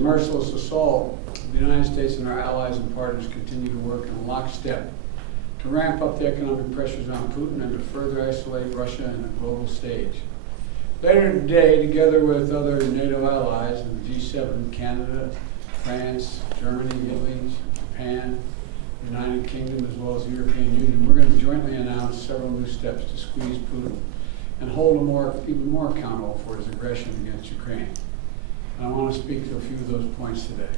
Merciless assault, the United States and our allies and partners continue to work in lockstep to ramp up the economic pressures on Putin and to further isolate Russia in the global stage. Later today, together with other NATO allies and the G7, Canada, France, Germany, Italy, Japan, United Kingdom, as well as the European Union, we're going to jointly announce several new steps to squeeze Putin and hold him even more accountable for his aggression against Ukraine. And I want to speak to a few of those points today.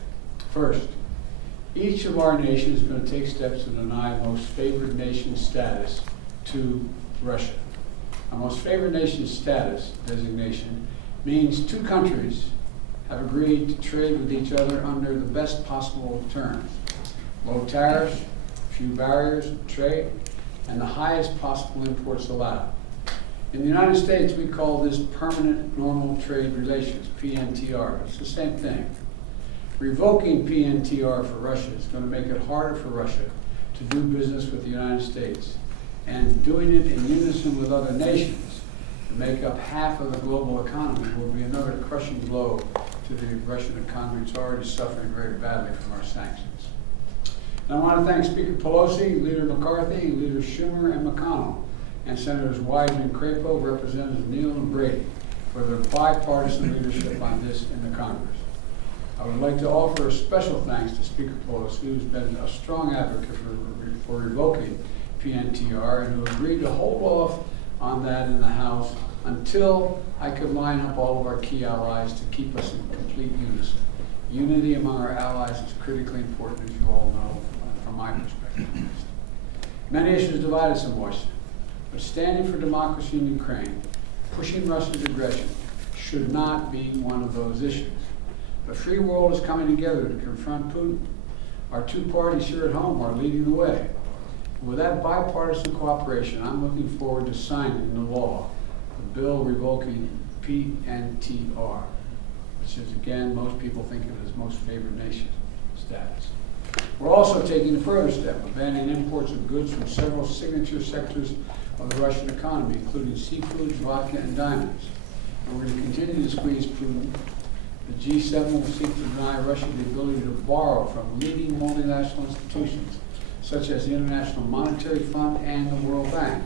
First, each of our nations is going to take steps to deny most favored nation status to Russia. A most favored nation status designation means two countries have agreed to trade with each other under the best possible terms. Low tariffs, few barriers of trade, and the highest possible imports allowed. In the United States, we call this permanent normal trade relations, PNTR. It's the same thing. Revoking PNTR for Russia is going to make it harder for Russia to do business with the United States. And doing it in unison with other nations to make up half of the global economy will be another crushing blow to the Russian economy. It's already suffering very badly from our sanctions. And I want to thank Speaker Pelosi, Leader McCarthy, Leader Schumer, and McConnell, and Senators Wyden and Crapo, Representatives Neal and Brady, for their bipartisan leadership on this in the Congress. I would like to offer a special thanks to Speaker Pelosi, who's been a strong advocate for revoking PNTR and who agreed to hold off on that in the House until I could line up all of our key allies to keep us in complete unison. Unity among our allies is critically important, as you all know, from my perspective. Many issues divide us in Washington. But standing for democracy in Ukraine, pushing Russia's aggression, should not be one of those issues. The free world is coming together to confront Putin. Our two parties here at home are leading the way. With that bipartisan cooperation, I'm looking forward to signing into law the bill revoking PNTR, which is, again, most people think of it as most favored nation status. We're also taking a further step of banning imports of goods from several signature sectors of the Russian economy, including seafoods, vodka, and diamonds. And we're going to continue to squeeze Putin. The G7 will seek to deny Russia the ability to borrow from leading multinational institutions, such as the International Monetary Fund and the World Bank.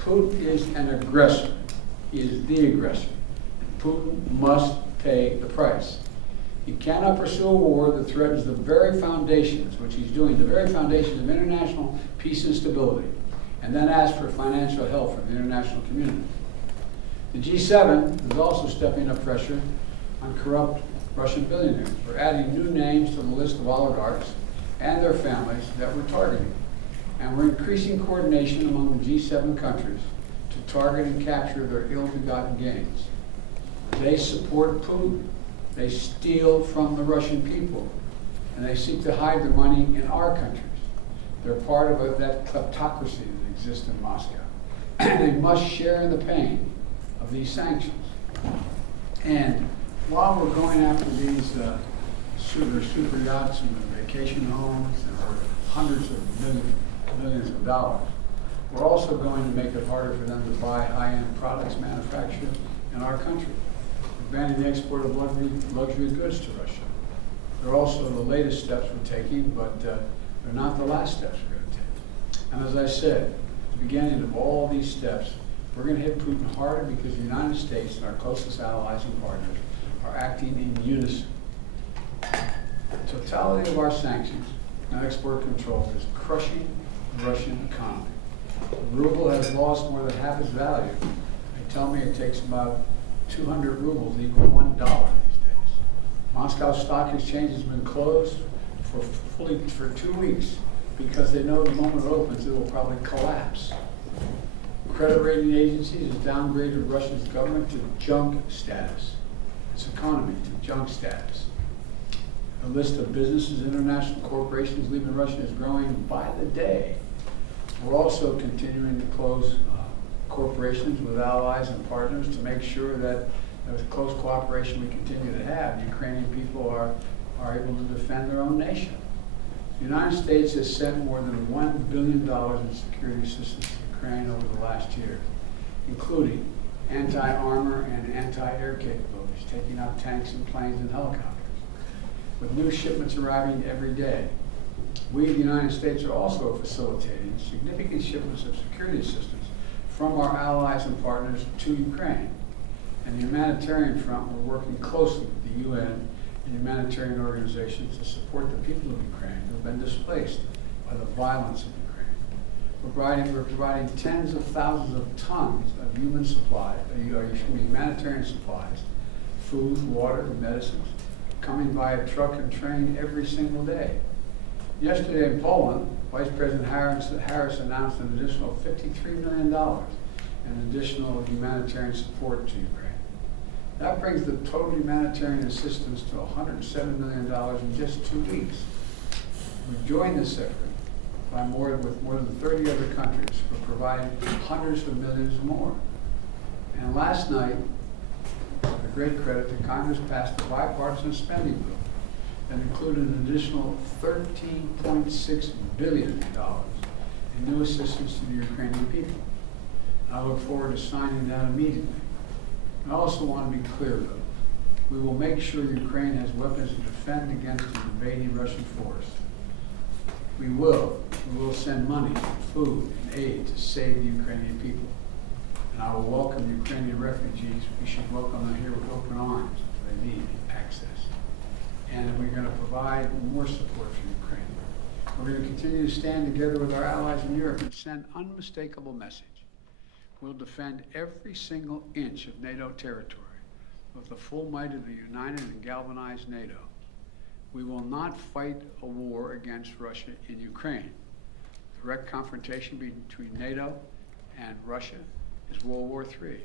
Putin is an aggressor. He is the aggressor. Putin must pay the price. He cannot pursue a war that threatens the very foundations, which he's doing, the very foundations of international peace and stability, and then ask for financial help from the international community. The G7 is also stepping up pressure on corrupt Russian billionaires. We're adding new names to the list of oligarchs and their families that we're targeting. And we're increasing coordination among the G7 countries to target and capture their ill-begotten gains. They support Putin. They steal from the Russian people, and they seek to hide their money in our countries. They're part of that kleptocracy that exists in Moscow. And they must share in the pain of these sanctions. And while we're going after these super yachts and vacation homes and for hundreds of millions of dollars, we're also going to make it harder for them to buy high-end products manufactured in our country. Banning the export of luxury goods to Russia. They're also the latest steps we're taking, but they're not the last steps we're going to take. And as I said, at the beginning of all these steps, we're going to hit Putin harder because the United States and our closest allies and partners are acting in unison. The totality of our sanctions and export controls is crushing the Russian economy. The ruble has lost more than half its value. They tell me it takes about 200 rubles equal $1 these days. Moscow Stock Exchange has been closed for 2 weeks because they know the moment it opens it will probably collapse. Credit rating agencies have downgraded Russia's government to junk status, its economy to junk status. The list of businesses, international corporations leaving Russia is growing by the day. We're also continuing to close corporations with allies and partners to make sure that with close cooperation we continue to have, Ukrainian people are able to defend their own nation. The United States has sent more than $1 billion in security assistance to Ukraine over the last year, including anti-armor and anti-air capabilities, taking out tanks and planes and helicopters. with new shipments arriving every day. We, the United States, are also facilitating significant shipments of security assistance from our allies and partners to Ukraine. And the humanitarian front, we're working closely with the UN and humanitarian organizations to support the people of Ukraine who have been displaced by the violence of Ukraine. We're providing tens of thousands of tons of humanitarian supplies, food, water, and medicines, coming via truck and train every single day. Yesterday in Poland, Vice President Harris announced an additional $53 million in additional humanitarian support to Ukraine. That brings the total humanitarian assistance to $107 million in just 2 weeks. We've joined this effort with more than 30 other countries who are providing hundreds of millions more. And last night, with a great credit to Congress, passed a bipartisan spending bill that included an additional $13.6 billion in new assistance to the Ukrainian people. I look forward to signing that immediately. I also want to be clear, though. We will make sure Ukraine has weapons to defend against an invading Russian force. We will send money, food, and aid to save the Ukrainian people. And I will welcome Ukrainian refugees. We should welcome them here with open arms if they need access. And we're going to provide more support for Ukraine. We're going to continue to stand together with our allies in Europe and send unmistakable message. We'll defend every single inch of NATO territory with the full might of the united and galvanized NATO. We will not fight a war against Russia in Ukraine. Direct confrontation between NATO and Russia is World War III,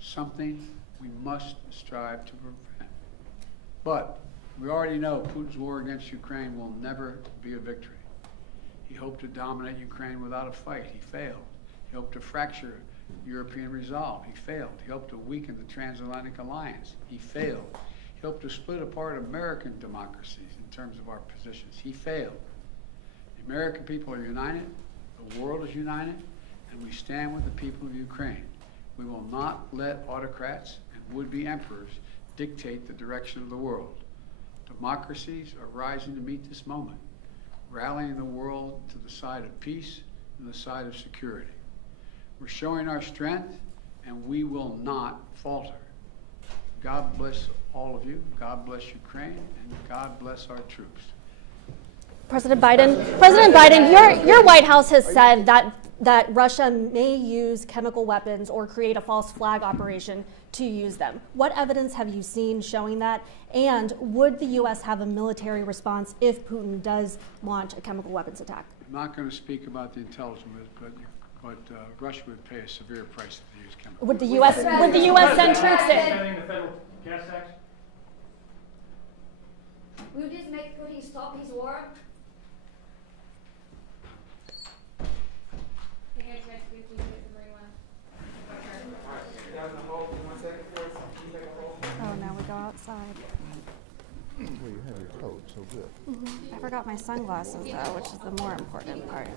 something we must strive to prevent. But we already know Putin's war against Ukraine will never be a victory. He hoped to dominate Ukraine without a fight. He failed. He hoped to fracture European resolve. He failed. He hoped to weaken the transatlantic alliance. He failed. He hoped to split apart American democracies in terms of our positions. He failed. The American people are united, the world is united, and we stand with the people of Ukraine. We will not let autocrats and would-be emperors dictate the direction of the world. Democracies are rising to meet this moment, rallying the world to the side of peace and the side of security. We're showing our strength, and we will not falter. God bless all of you. God bless Ukraine, and God bless our troops. President Biden, your White House has said that Russia may use chemical weapons or create a false flag operation to use them. What evidence have you seen showing that? And would the U.S. have a military response if Putin does launch a chemical weapons attack? I'm not going to speak about the intelligence, but Russia would pay a severe price if they use chemical weapons. Would the U.S. send troops in? Defending the federal gas tax? Will this make Putin stop his war? Oh, now we go outside. Well, you have your coat, so good. I forgot my sunglasses, though, which is the more important part.